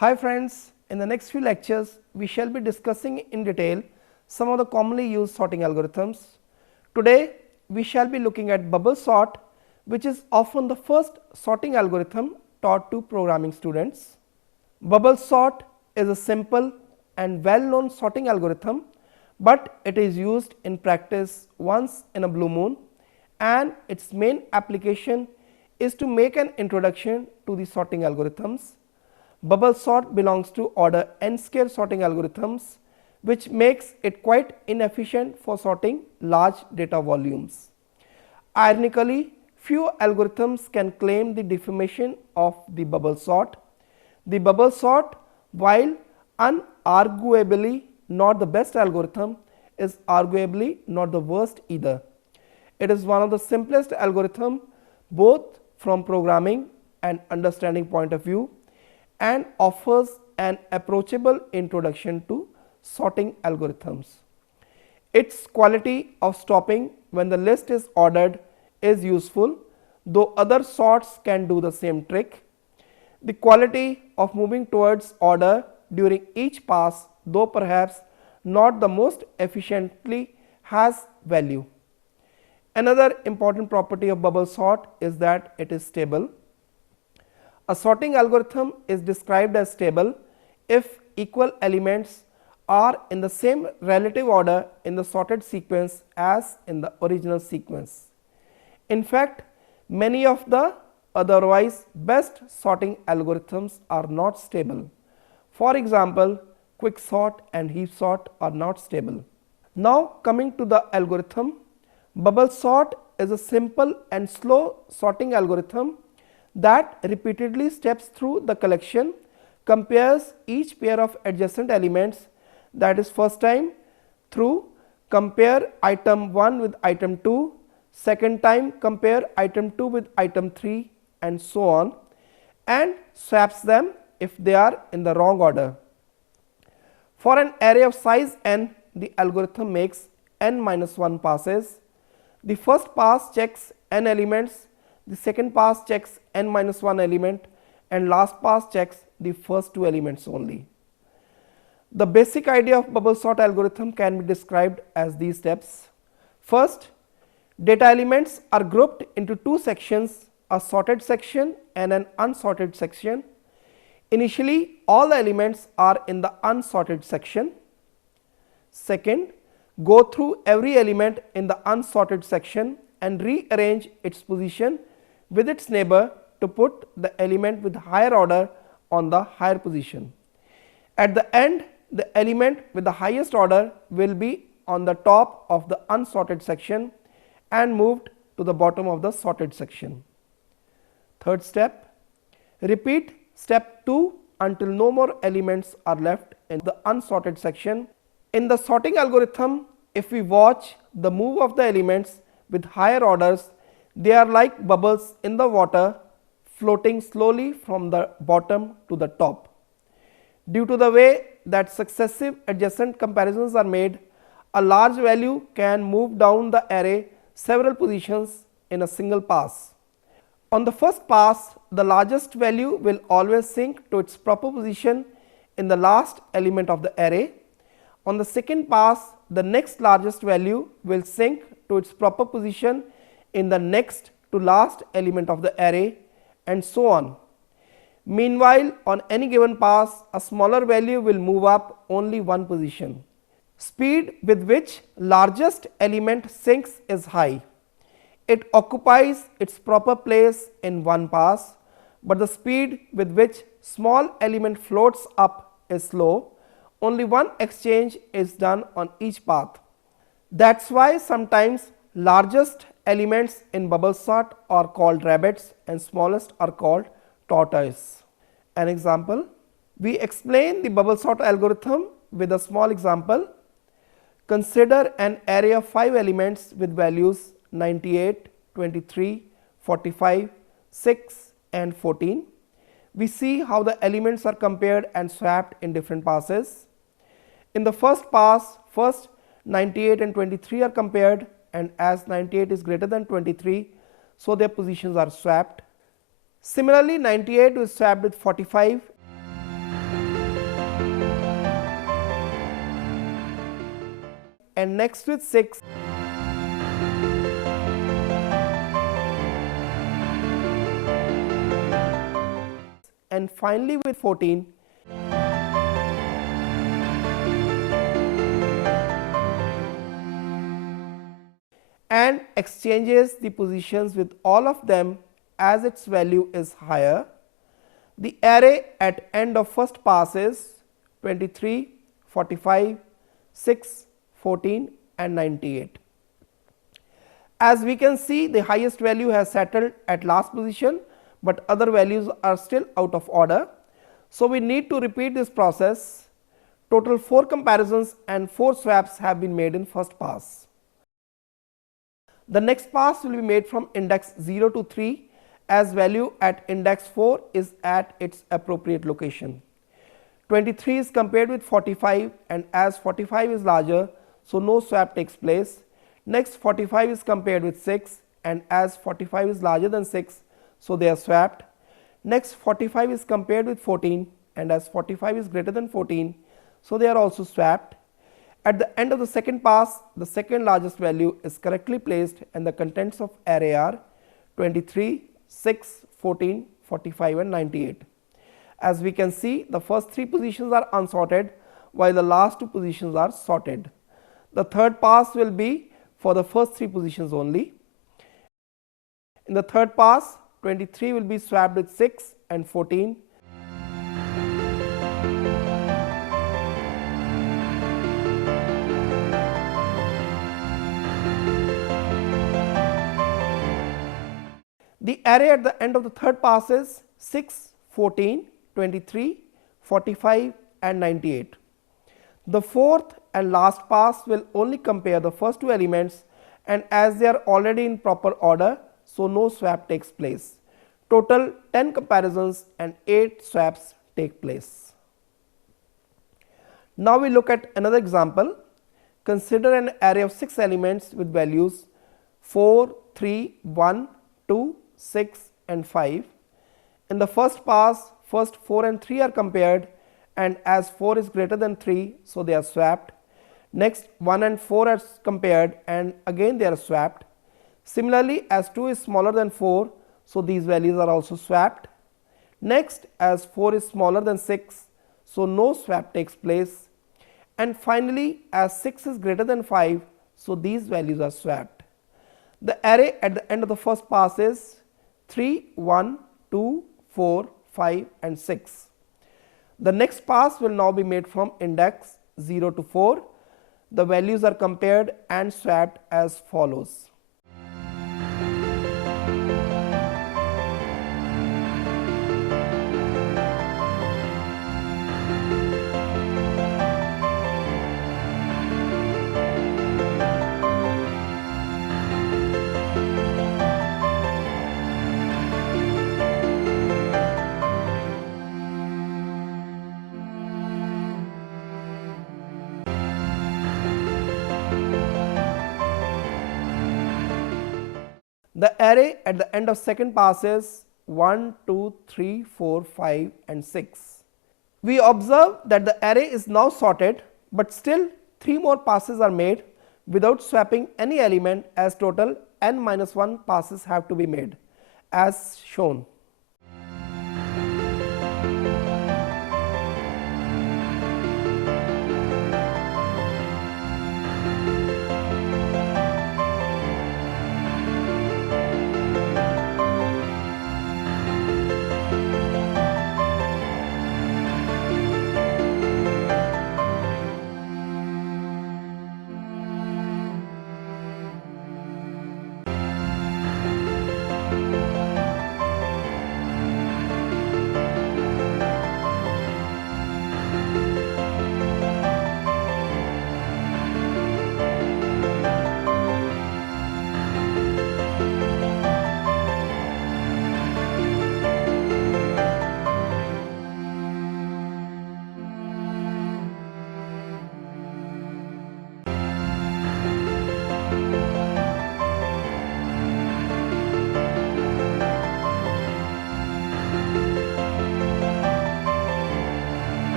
Hi friends, in the next few lectures we shall be discussing in detail some of the commonly used sorting algorithms. Today we shall be looking at bubble sort, which is often the first sorting algorithm taught to programming students. Bubble sort is a simple and well known sorting algorithm, but it is used in practice once in a blue moon, and its main application is to make an introduction to the sorting algorithms. Bubble sort belongs to order n square sorting algorithms, which makes it quite inefficient for sorting large data volumes. Ironically, few algorithms can claim the definition of the bubble sort. The bubble sort, while unarguably not the best algorithm, is arguably not the worst either. It is one of the simplest algorithms both from programming and understanding point of view, and offers an approachable introduction to sorting algorithms. Its quality of stopping when the list is ordered is useful, though other sorts can do the same trick. The quality of moving towards order during each pass, though perhaps not the most efficiently, has value. Another important property of bubble sort is that it is stable. A sorting algorithm is described as stable if equal elements are in the same relative order in the sorted sequence as in the original sequence. In fact, many of the otherwise best sorting algorithms are not stable. For example, quicksort and heap sort are not stable. Now coming to the algorithm, bubble sort is a simple and slow sorting algorithm that repeatedly steps through the collection, compares each pair of adjacent elements, that is first time through compare item 1 with item 2, second time compare item 2 with item 3 and so on, and swaps them if they are in the wrong order. For an array of size n, the algorithm makes n minus 1 passes. The first pass checks n elements, the second pass checks n minus 1 element, and last pass checks the first 2 elements only. The basic idea of bubble sort algorithm can be described as these steps. First, data elements are grouped into two sections, a sorted section and an unsorted section. Initially, all the elements are in the unsorted section. Second, go through every element in the unsorted section and rearrange its position with its neighbor to put the element with higher order on the higher position. At the end, the element with the highest order will be on the top of the unsorted section and moved to the bottom of the sorted section. Third step, repeat step 2 until no more elements are left in the unsorted section. In the sorting algorithm, if we watch the move of the elements with higher orders, they are like bubbles in the water floating slowly from the bottom to the top. Due to the way that successive adjacent comparisons are made, a large value can move down the array several positions in a single pass. On the first pass, the largest value will always sync to its proper position in the last element of the array. On the second pass, the next largest value will sync to its proper position in the next to last element of the array, and so on. Meanwhile, on any given pass, a smaller value will move up only one position. Speed with which largest element syncs is high. It occupies its proper place in one pass, but the speed with which small element floats up is slow. Only one exchange is done on each path. That is why sometimes largest elements in bubble sort are called rabbits and smallest are called tortoise. An example, we explain the bubble sort algorithm with a small example. Consider an array of 5 elements with values 98, 23, 45, 6 and 14. We see how the elements are compared and swapped in different passes. In the first pass, first 98 and 23 are compared, and as 98 is greater than 23, so their positions are swapped. Similarly, 98 is swapped with 45. and next with 6, and finally with 14, and exchanges the positions with all of them as its value is higher. The array at end of first pass is 23, 45, 6, 14 and 98. As we can see, the highest value has settled at last position, but other values are still out of order. So, we need to repeat this process. Total 4 comparisons and 4 swaps have been made in first pass. The next pass will be made from index 0 to 3 as value at index 4 is at its appropriate location. 23 is compared with 45 and as 45 is larger, so no swap takes place. Next 45 is compared with 6 and as 45 is larger than 6, so they are swapped. Next 45 is compared with 14 and as 45 is greater than 14, so they are also swapped. At the end of the second pass, the second largest value is correctly placed and the contents of array are 23, 6, 14, 45 and 98. As we can see, the first 3 positions are unsorted while the last 2 positions are sorted. The third pass will be for the first 3 positions only. In the third pass, 23 will be swapped with 6 and 14. The array at the end of the third pass is 6, 14, 23, 45 and 98. The fourth and last pass will only compare the first 2 elements, and as they are already in proper order, so no swap takes place. Total 10 comparisons and 8 swaps take place. Now we look at another example. Consider an array of 6 elements with values 4, 3, 1, 2, 6 and 5. In the first pass, first 4 and 3 are compared, and as 4 is greater than 3, so they are swapped. Next 1 and 4 are compared and again they are swapped. Similarly, as 2 is smaller than 4, so these values are also swapped. Next, as 4 is smaller than 6, so no swap takes place. And finally, as 6 is greater than 5, so these values are swapped. The array at the end of the first pass is 3, 1, 2, 4, 5 and 6. The next pass will now be made from index 0 to 4. The values are compared and swapped as follows. The array at the end of second pass is 1, 2, 3, 4, 5 and 6. We observe that the array is now sorted, but still 3 more passes are made without swapping any element, as total n minus 1 passes have to be made as shown.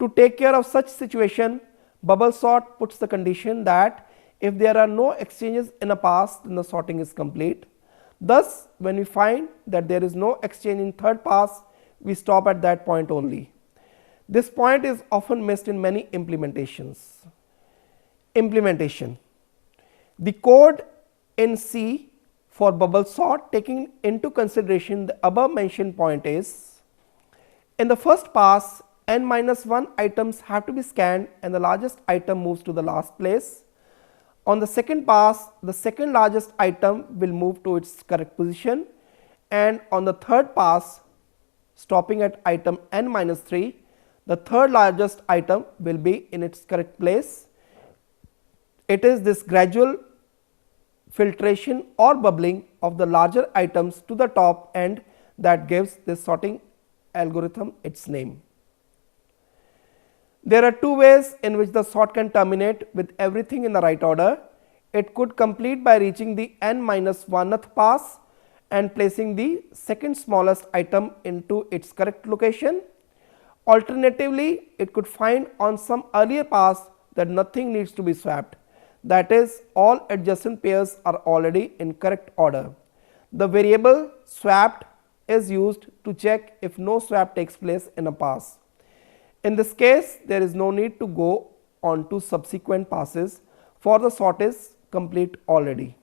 To take care of such situation, bubble sort puts the condition that if there are no exchanges in a pass, then the sorting is complete. Thus, when we find that there is no exchange in third pass, we stop at that point only. This point is often missed in many implementations. Implementation. The code in C for bubble sort, taking into consideration the above mentioned point, is in the first pass n-1 items have to be scanned and the largest item moves to the last place. On the second pass, the second largest item will move to its correct position, and on the third pass, stopping at item n-3, the third largest item will be in its correct place. It is this gradual filtration or bubbling of the larger items to the top end that gives this sorting algorithm its name. There are two ways in which the sort can terminate with everything in the right order. It could complete by reaching the n-1th pass and placing the second smallest item into its correct location. Alternatively, it could find on some earlier pass that nothing needs to be swapped, that is, all adjacent pairs are already in correct order. The variable swapped is used to check if no swap takes place in a pass. In this case, there is no need to go on to subsequent passes, for the sort is complete already.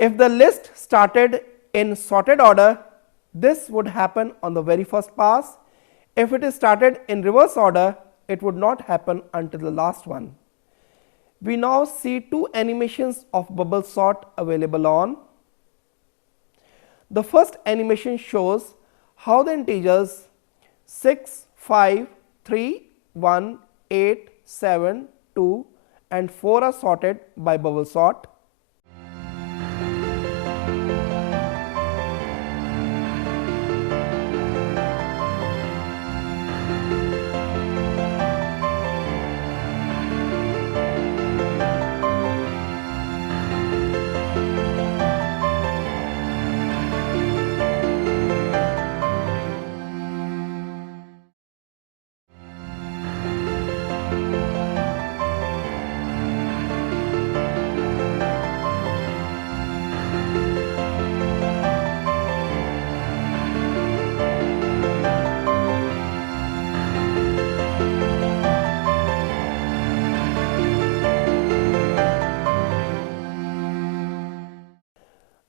If the list started in sorted order, this would happen on the very first pass. If it is started in reverse order, it would not happen until the last one. We now see two animations of bubble sort available on. The first animation shows how the integers 6, 5, 3, 1, 8, 7, 2 and 4 are sorted by bubble sort.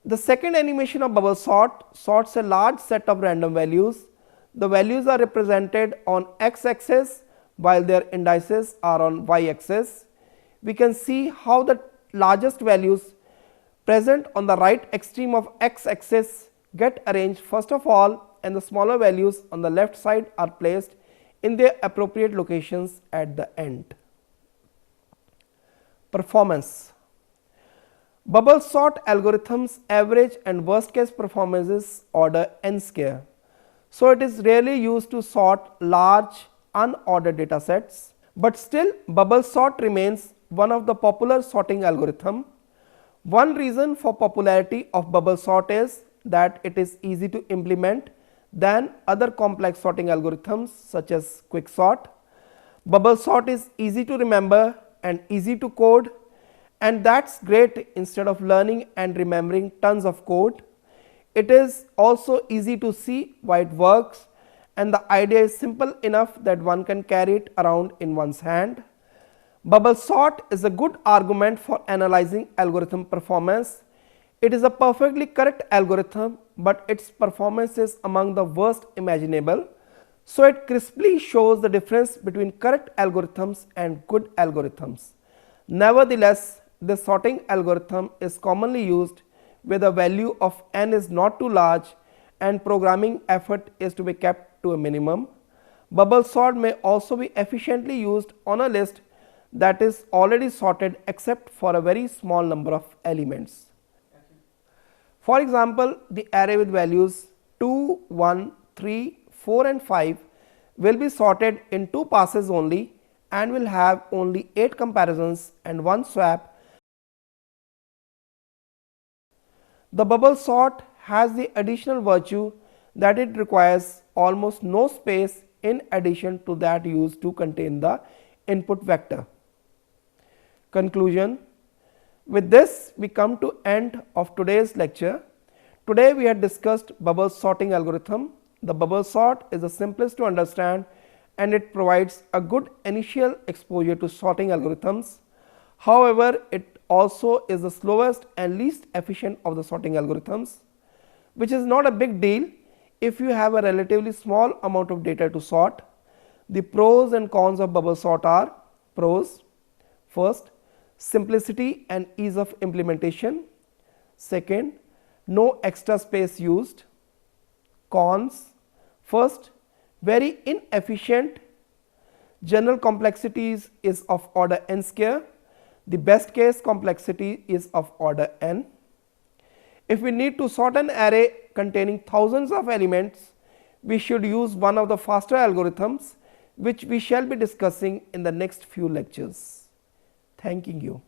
The second animation of bubble sort sorts a large set of random values. The values are represented on x-axis while their indices are on y-axis. We can see how the largest values present on the right extreme of x-axis get arranged first of all, and the smaller values on the left side are placed in their appropriate locations at the end. Performance. Bubble sort algorithms average and worst case performances order n square. So, it is rarely used to sort large unordered data sets, but still bubble sort remains one of the popular sorting algorithm. One reason for popularity of bubble sort is that it is easy to implement than other complex sorting algorithms such as quicksort. Bubble sort is easy to remember and easy to code, and that's great instead of learning and remembering tons of code. It is also easy to see why it works, and the idea is simple enough that one can carry it around in one's hand. Bubble sort is a good argument for analyzing algorithm performance. It is a perfectly correct algorithm, but its performance is among the worst imaginable. So, it crisply shows the difference between correct algorithms and good algorithms. Nevertheless, this sorting algorithm is commonly used where the value of n is not too large and programming effort is to be kept to a minimum. Bubble sort may also be efficiently used on a list that is already sorted except for a very small number of elements. For example, the array with values 2, 1, 3, 4 and 5 will be sorted in 2 passes only and will have only 8 comparisons and 1 swap. The bubble sort has the additional virtue that it requires almost no space in addition to that used to contain the input vector. Conclusion. With this we come to end of today's lecture. Today we had discussed bubble sorting algorithm. The bubble sort is the simplest to understand and it provides a good initial exposure to sorting algorithms. However, it also is the slowest and least efficient of the sorting algorithms, which is not a big deal if you have a relatively small amount of data to sort. The pros and cons of bubble sort are: pros, first, simplicity and ease of implementation. Second, no extra space used. Cons: first, very inefficient. General complexities is of order n square. The best case complexity is of order n. If we need to sort an array containing thousands of elements, we should use one of the faster algorithms, which we shall be discussing in the next few lectures. Thanking you.